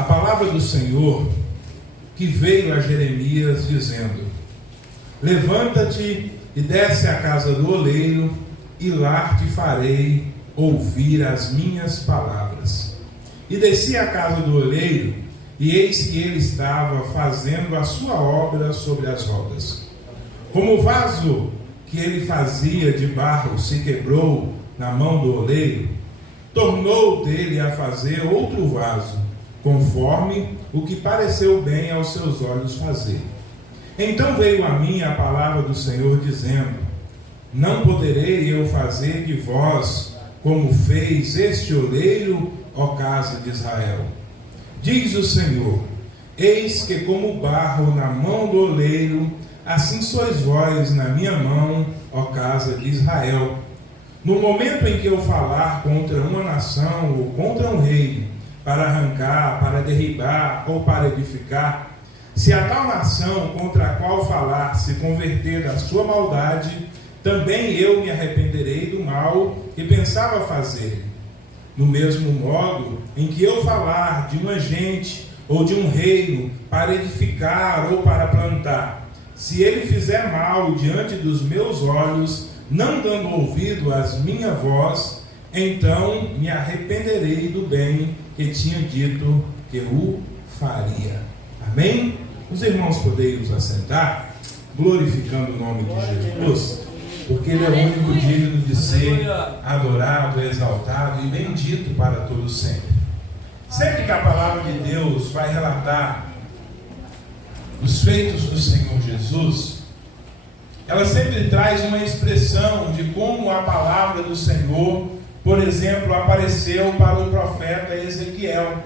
a palavra do Senhor que veio a Jeremias dizendo: levanta-te e desce à casa do oleiro, e lá te farei ouvir as minhas palavras. E desci à casa do oleiro, e eis que ele estava fazendo a sua obra sobre as rodas. Como o vaso que ele fazia de barro se quebrou na mão do oleiro, tornou dele a fazer outro vaso, conforme o que pareceu bem aos seus olhos fazer. Então veio a mim a palavra do Senhor, dizendo: não poderei eu fazer de vós como fez este oleiro, ó casa de Israel? Diz o Senhor: eis que como barro na mão do oleiro, assim sois vós na minha mão, ó casa de Israel. No momento em que eu falar contra uma nação ou contra um reino, para arrancar, para derribar ou para edificar, se a tal nação contra a qual falar se converter da sua maldade, também eu me arrependerei do mal que pensava fazer. Do mesmo modo em que eu falar de uma gente ou de um reino para edificar ou para plantar, se ele fizer mal diante dos meus olhos, não dando ouvido às minha voz, então me arrependerei do bem que tinha dito que o faria. Amém? Os irmãos podem nos assentar, glorificando o nome de Jesus, porque Ele é o único digno de ser adorado, exaltado e bendito para todos sempre. Sempre que a palavra de Deus vai relatar os feitos do Senhor Jesus, ela sempre traz uma expressão de como a palavra do Senhor, por exemplo, apareceu para o profeta Ezequiel.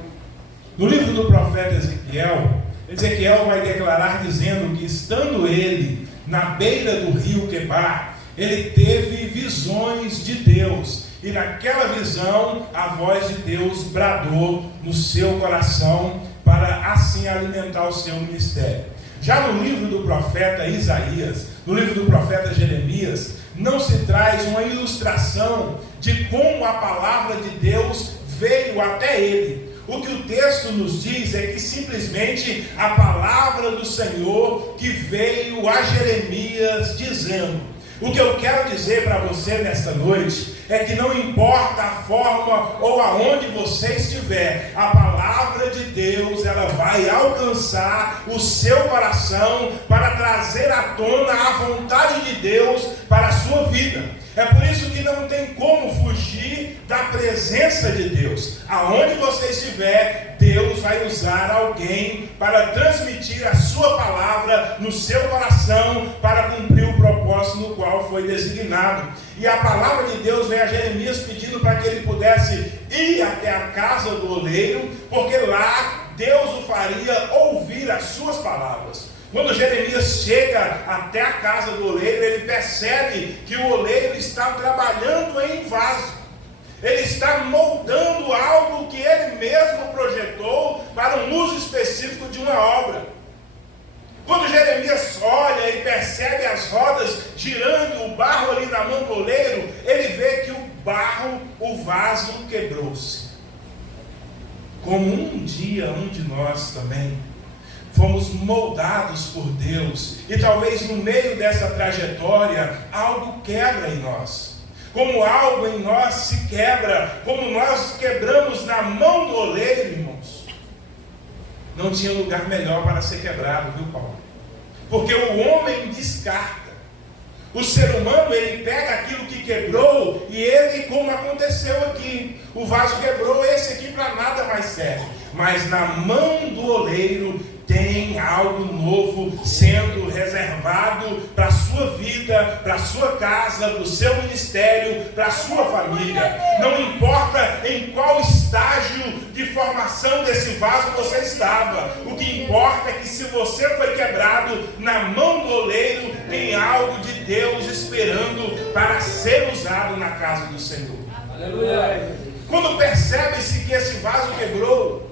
No livro do profeta Ezequiel, Ezequiel vai declarar dizendo que, estando ele na beira do rio Quebar, ele teve visões de Deus, e naquela visão a voz de Deus bradou no seu coração para assim alimentar o seu ministério. Já no livro do profeta Isaías, no livro do profeta Jeremias, não se traz uma ilustração de como a palavra de Deus veio até ele. O que o texto nos diz é que simplesmente a palavra do Senhor que veio a Jeremias dizendo. O que eu quero dizer para você nesta noite é que não importa a forma ou aonde você estiver, a palavra de Deus, ela vai alcançar o seu coração para trazer à tona a vontade de Deus para a sua vida. É por isso que não tem como fugir da presença de Deus. Aonde você estiver, Deus vai usar alguém para transmitir a sua palavra no seu coração para cumprir o propósito no qual foi designado. E a palavra de Deus veio a Jeremias pedindo para que ele pudesse ir até a casa do oleiro, porque lá Deus o faria ouvir as suas palavras. Quando Jeremias chega até a casa do oleiro, ele percebe que o oleiro está trabalhando em vaso. Ele está moldando algo que ele mesmo projetou para um uso específico de uma obra. Quando Jeremias olha e percebe as rodas girando, o barro ali na mão do oleiro, ele vê que o vaso quebrou-se. Como um dia, um de nós também fomos moldados por Deus, e talvez no meio dessa trajetória, algo quebra em nós. Como algo em nós se quebra, como nós quebramos na mão do oleiro, irmãos. Não tinha lugar melhor para ser quebrado, viu, Paulo? Porque o homem descarta. O ser humano, ele pega aquilo que quebrou, e ele, como aconteceu aqui, o vaso quebrou, esse aqui para nada mais serve. Mas na mão do oleiro, tem algo novo sendo reservado para a sua vida, para a sua casa, para o seu ministério, para a sua família. Não importa em qual estágio de formação desse vaso você estava. O que importa é que se você foi quebrado, na mão do oleiro tem algo de Deus esperando para ser usado na casa do Senhor. Aleluia. Quando percebe-se que esse vaso quebrou,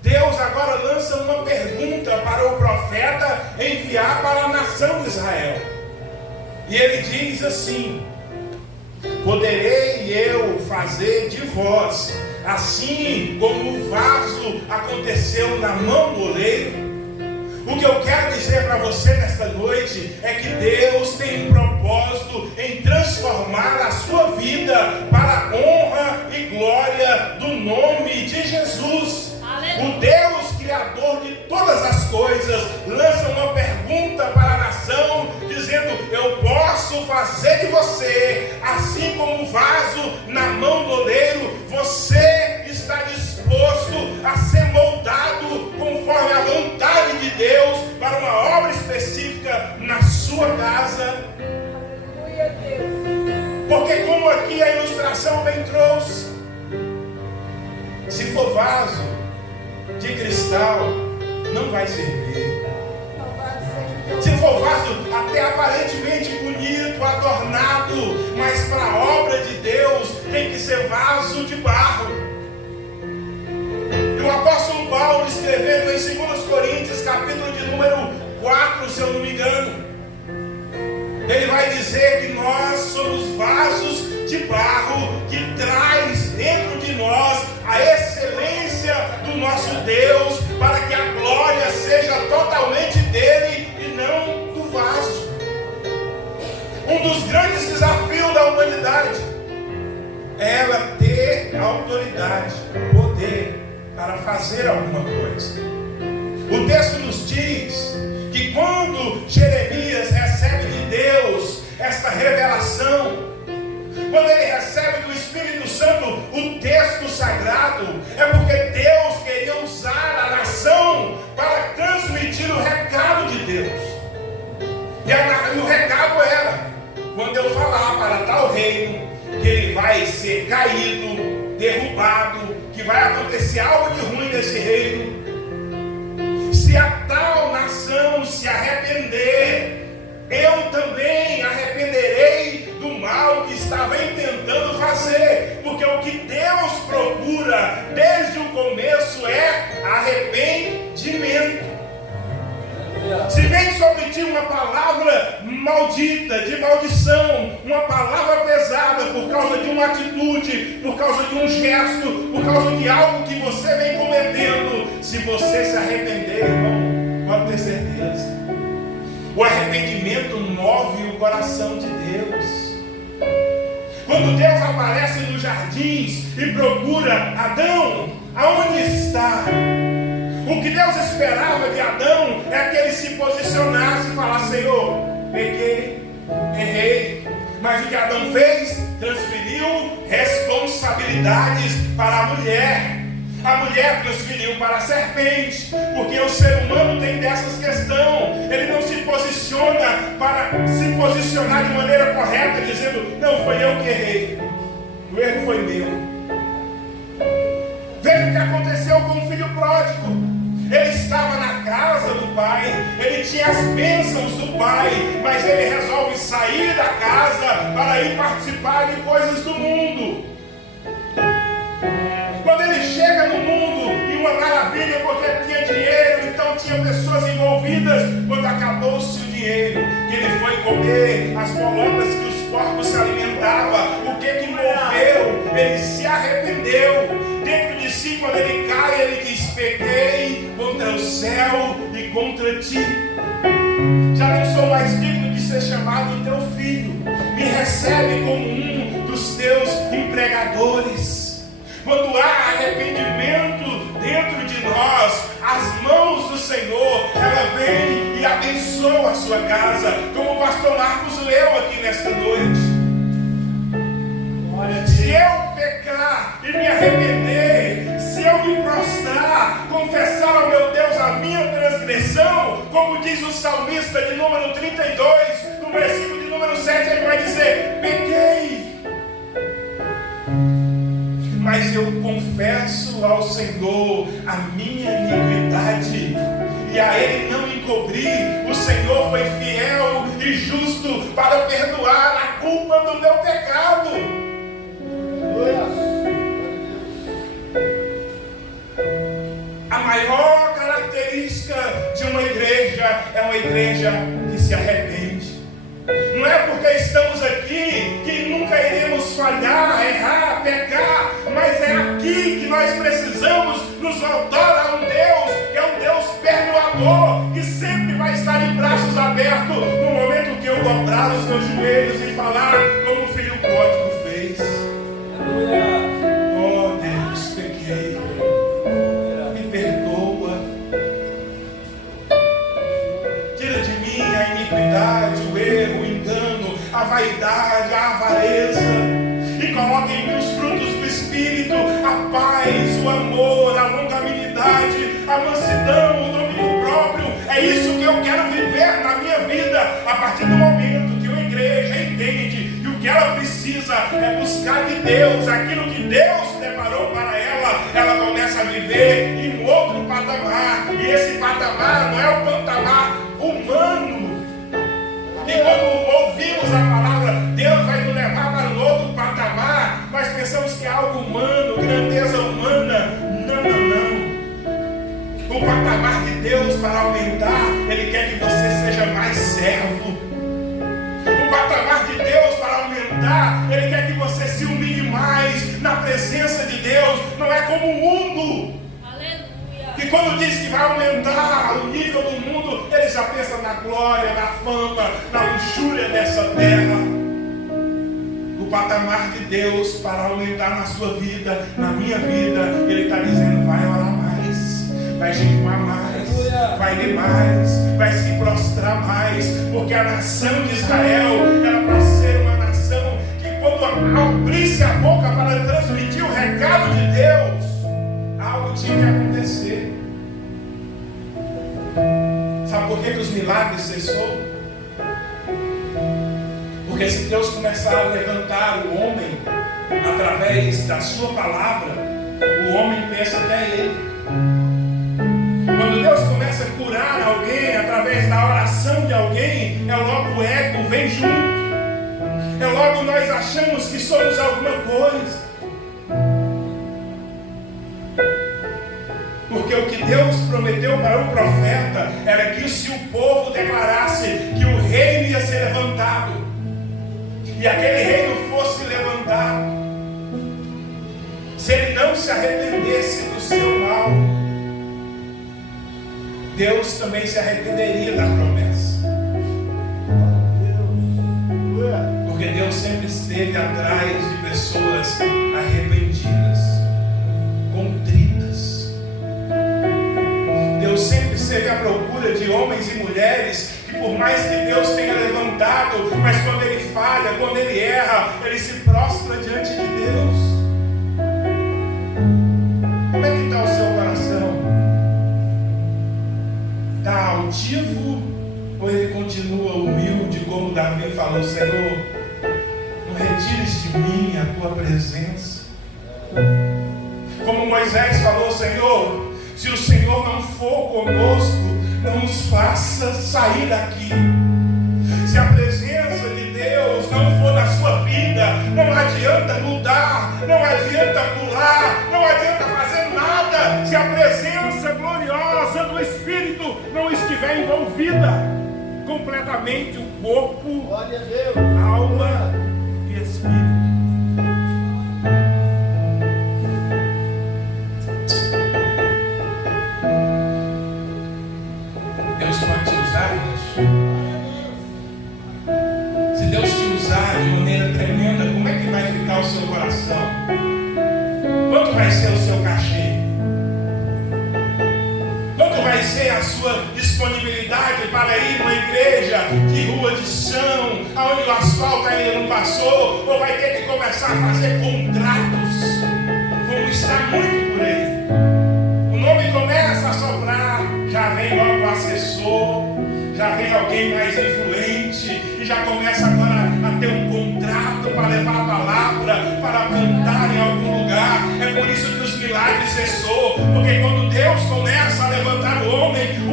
Deus agora lança uma pergunta para o profeta enviar para a nação de Israel. E ele diz assim: poderei eu fazer de vós, assim como o vaso aconteceu aconteceu na mão do oleiro. O que eu quero dizer para você nesta noite é que Deus tem um propósito em transformar a sua vida para a honra e glória do nome de Jesus. O Deus Criador de todas as coisas lança uma pergunta para a nação, dizendo: eu posso fazer de você, assim como um vaso na mão do oleiro. Você está disposto a ser moldado conforme a vontade de Deus para uma obra específica na sua casa? Porque, como aqui a ilustração bem trouxe, se for vaso de cristal, não vai servir. Se for vaso até aparentemente bonito, adornado, mas para a obra de Deus tem que ser vaso de barro. E o apóstolo Paulo, escrevendo em 2 Coríntios, capítulo de número 4, se eu não me engano, ele vai dizer que nós somos vasos de barro que traz dentro de nós a excelência do nosso Deus, para que a glória seja totalmente dele e não do vaso. Um dos grandes desafios da humanidade é ela ter autoridade, poder para fazer alguma coisa. O texto nos diz que quando Jeremias recebe de Deus esta revelação, quando ele recebe do Espírito Santo o texto sagrado, é porque Deus queria usar a nação para transmitir o recado de Deus. E o recado era: quando eu falar para tal reino que ele vai ser caído, derrubado, que vai acontecer algo de ruim nesse reino, se a tal nação se arrepender, eu também arrependerei do mal que estava intentando fazer. Porque o que Deus procura desde o começo é arrependimento. Se vem sobre ti uma palavra maldita, de maldição, uma palavra pesada por causa de uma atitude, por causa de um gesto, por causa de algo que você vem cometendo, se você se arrepender, irmão, pode ter certeza, o arrependimento move o coração de Deus. Quando Deus aparece nos jardins e procura Adão, aonde está? O que Deus esperava de Adão é que ele se posicionasse e falasse: Senhor, pequei, errei. Mas o que Adão fez? Transferiu responsabilidades para a mulher. A mulher transferiu para a serpente, porque o ser humano tem dessas questões. Ele não se posiciona para se posicionar de maneira correta, dizendo: não, foi eu que errei, o erro foi meu. Veja o que aconteceu com o filho pródigo. Ele estava na casa do pai, ele tinha as bênçãos do pai, mas ele resolve sair da casa para ir participar de coisas do mundo. Quando ele chega no mundo, e uma maravilha, porque tinha dinheiro, então tinha pessoas envolvidas. Quando acabou-se o dinheiro, que ele foi comer as colombas que os porcos se alimentavam, o que moveu? Ele se arrependeu. Dentro de si, quando ele cai, ele diz: pequei contra o céu e contra ti. Já não sou mais digno de ser chamado teu filho. Me recebe como um dos teus empregadores. Quando há arrependimento dentro de nós, as mãos do Senhor, ela vem e abençoa a sua casa, como o pastor Marcos leu aqui nesta noite. Se eu pecar e me arrepender, se eu me prostrar, confessar ao meu Deus a minha transgressão, como diz o salmista de número 32, no versículo de número 7, ele vai dizer: pequei. Mas eu confesso ao Senhor a minha iniquidade, e a Ele não encobri. O Senhor foi fiel e justo para perdoar a culpa do meu pecado. A maior característica de uma igreja é uma igreja que se arrepende. Não é porque estamos aqui que nunca iremos falhar, errar, pecar, mas é aqui que nós precisamos nos voltar a um Deus dobrar os meus joelhos e falar como o filho pródigo fez. Oh Deus, pequei, me perdoa, tira de mim a iniquidade, o erro, o engano, a vaidade, a avareza, e coloca em mim os frutos do Espírito, a paz, o amor, a longanimidade, a mansidão, o domínio próprio. É isso que eu quero viver na minha vida, a partir do momento que a igreja entende que o que ela precisa é buscar de Deus, aquilo que Deus preparou para ela, ela começa a viver em um outro patamar, e esse patamar não é o patamar humano. E quando ouvimos a palavra, Deus vai nos levar para um outro patamar, nós pensamos que é algo humano, grandeza humana. Não. O patamar de Deus para aumentar, Ele quer que você seja mais servo. O patamar de Deus para aumentar, Ele quer que você se humilhe mais na presença de Deus. Não é como o mundo. Aleluia. Que quando diz que vai aumentar o nível do mundo, ele já pensa na glória, na fama, na luxúria dessa terra. O patamar de Deus para aumentar na sua vida, na minha vida, Ele está dizendo: vai orar mais, vai jejuar mais, vai ler mais, vai se prostrar mais, porque a nação de Israel era para ser uma nação que, quando abrisse a boca para transmitir o recado de Deus, algo tinha que acontecer. Sabe por que os milagres cessou? Porque se Deus começar a levantar o homem através da sua palavra, o homem pensa que é ele. Quando Deus começa a curar alguém através da oração de alguém, é logo o ego vem junto. É logo nós achamos que somos alguma coisa. Porque o que Deus prometeu para o profeta era que, se o povo declarasse que o reino ia ser levantado, e aquele reino fosse levantado, se ele não se arrependesse do seu mal, Deus também se arrependeria da promessa. Porque Deus sempre esteve atrás de pessoas arrependidas, contritas. Deus sempre esteve à procura de homens e mulheres que, por mais que Deus tenha levantado, mas quando ele falha, quando ele erra, ele se prostra diante de Deus. Como é que está o seu coração? Está altivo ou ele continua humilde, como Davi falou: Senhor, não retires de mim a tua presença? Como Moisés falou: Senhor, se o Senhor não for conosco, não nos faça sair daqui. Se a presença de Deus não for na sua vida, não adianta mudar, não adianta pular, não adianta fazer nada, se a presença gloriosa do Espírito não estiver envolvida completamente o corpo, alma e espírito. Deus pode te usar, se Deus te usar de maneira tremenda, como é que vai ficar o seu coração? Quanto vai ser o seu cachê? Quanto vai ser a sua disponibilidade para ir numa igreja de rua de chão, onde o asfalto ainda não passou? Ou vai ter que começar a fazer contratos, como está muito por aí? O nome começa a soprar, já vem logo o assessor, já vem alguém mais influente, e já começa agora a ter um contrato para levar a palavra, para cantar em algum lugar. É por isso que os milagres cessou, porque quando Deus começa a levantar o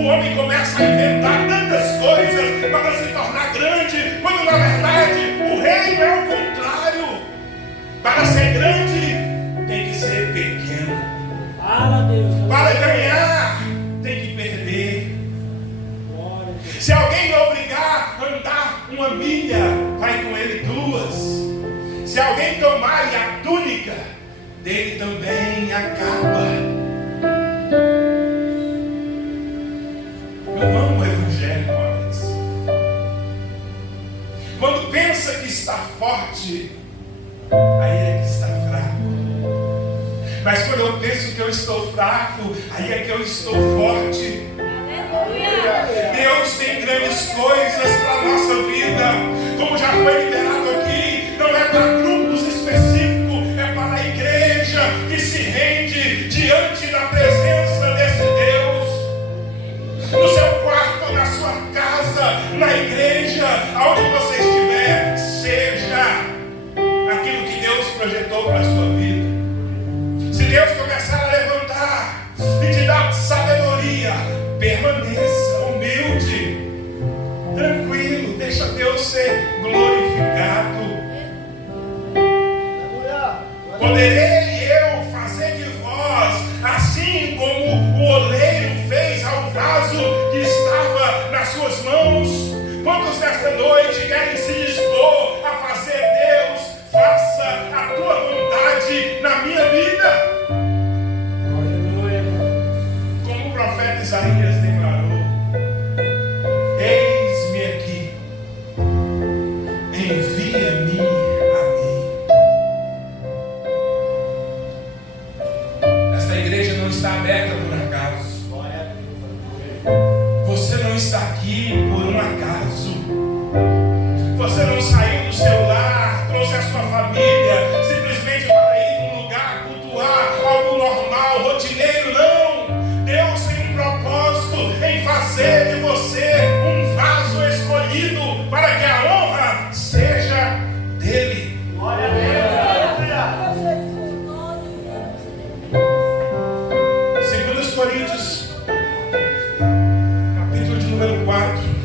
homem começa a inventar tantas coisas para se tornar grande, quando na verdade o reino é o contrário. Para ser grande tem que ser pequeno. Para ganhar tem que perder. Se alguém me obrigar a andar uma milha, vai com ele 2. Se alguém tomar a túnica, dele também acaba. Eu amo o evangelho, amados. Quando forte, aí é que está fraco. Mas quando eu penso que eu estou fraco, aí é que eu estou forte. Deus tem grandes coisas para a nossa vida, como já foi liberado aqui. Não é para grupos específicos, é para a igreja que se rende diante da presença desse Deus. No seu quarto, na sua casa, na igreja, aonde você estiver, seja aquilo que Deus projetou para a sua vida. Se Deus começar a levantar e te dar sabedoria, permaneça humilde, tranquilo, deixa Deus ser glorificado. Poderei eu fazer de vós assim como o oleiro fez ao vaso que estava nas suas mãos? Quantos nesta noite querem se dispor a fazer Deus, faça a tua vontade na minha vida? Como o profeta Isaías declarou: eis-me aqui, envia-me a mim. Esta igreja não está aberta por acaso. Você não está aqui por um acaso. Você não saiu do seu lar, trouxe a sua família simplesmente para ir num lugar cultuar algo normal, rotineiro. Não! Deus tem um propósito em fazer de você um vaso escolhido para que a honra seja dele. Glória a Deus! 2 Coríntios, capítulo de número 4.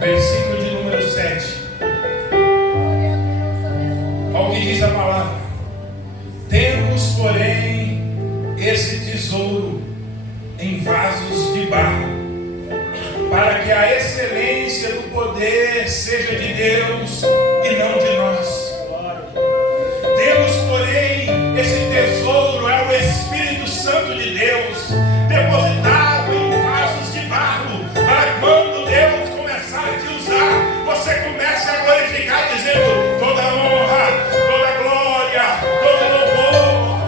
Versículo de número 7. Olha o que diz a palavra: temos, porém, esse tesouro em vasos de barro, para que a excelência do poder seja de Deus e não de nós. Temos, porém, esse tesouro é o Espírito Santo de Deus, depositado em vasos de barro, para quando Deus começar a te usar, você comece a glorificar, dizendo: toda honra, toda glória, todo louvor,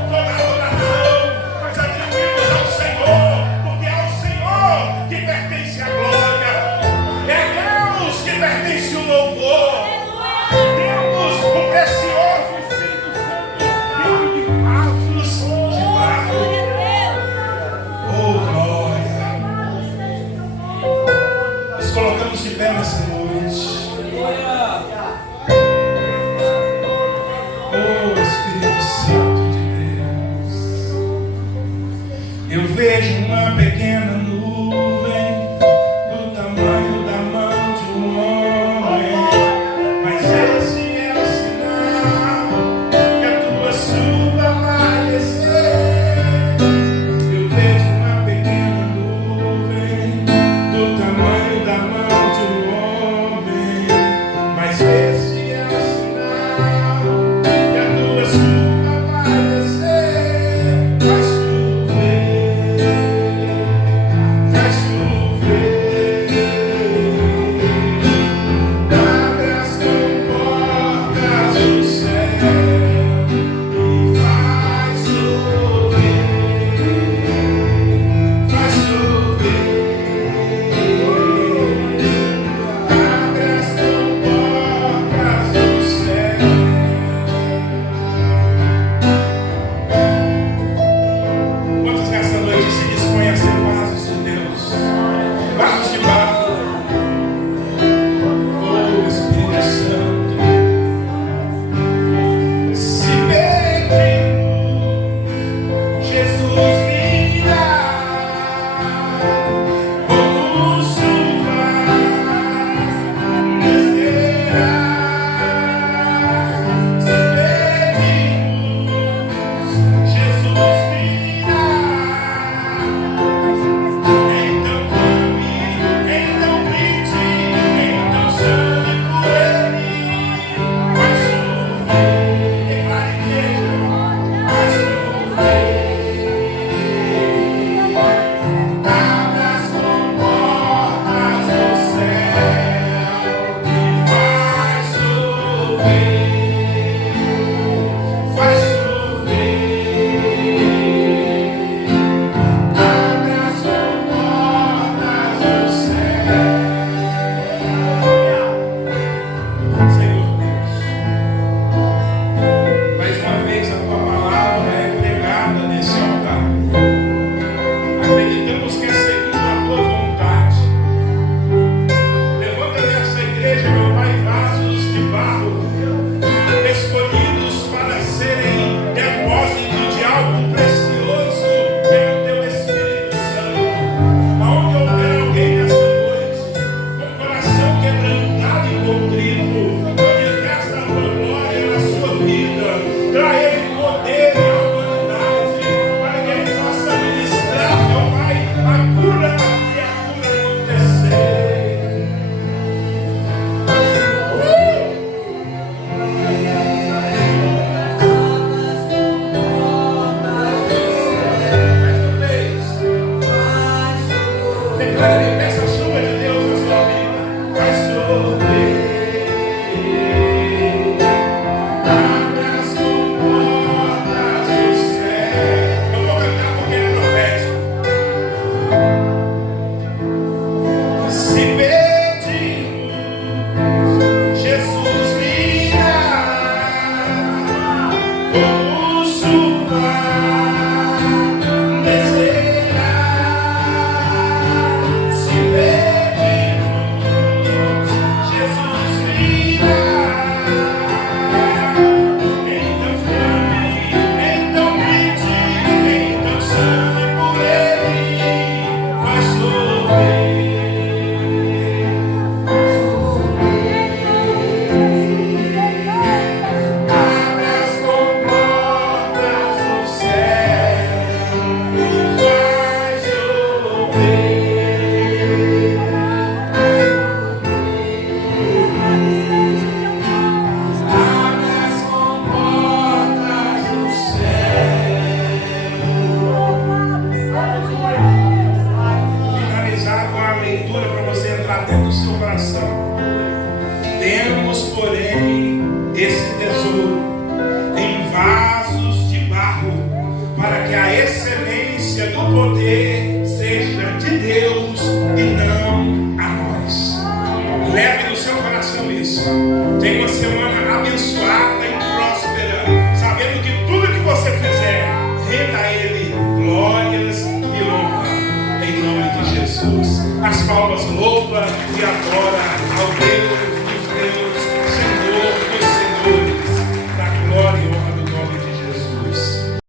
toda adoração nós atribuímos ao Senhor, porque é ao Senhor que pertence a glória, é a Deus que pertence o louvor. Temos o precioso Espírito Santo dentro de vasos de barro. Oh, glória! Nos colocamos de pé nessa noite. Oh, Espírito Santo de Deus, eu vejo uma pequena nuvem do tamanho da mão de um homem, mas esse é o sinal que a tua chuva vai descer. Eu vejo uma pequena nuvem do tamanho da mão de um homem, mas esse é o sinal que a tua chuva vai descer, vai chover. Jesus. Tenha uma semana abençoada e próspera, sabendo que tudo que você fizer, renda a Ele glórias e honra, em nome de Jesus. As palmas louva e adora ao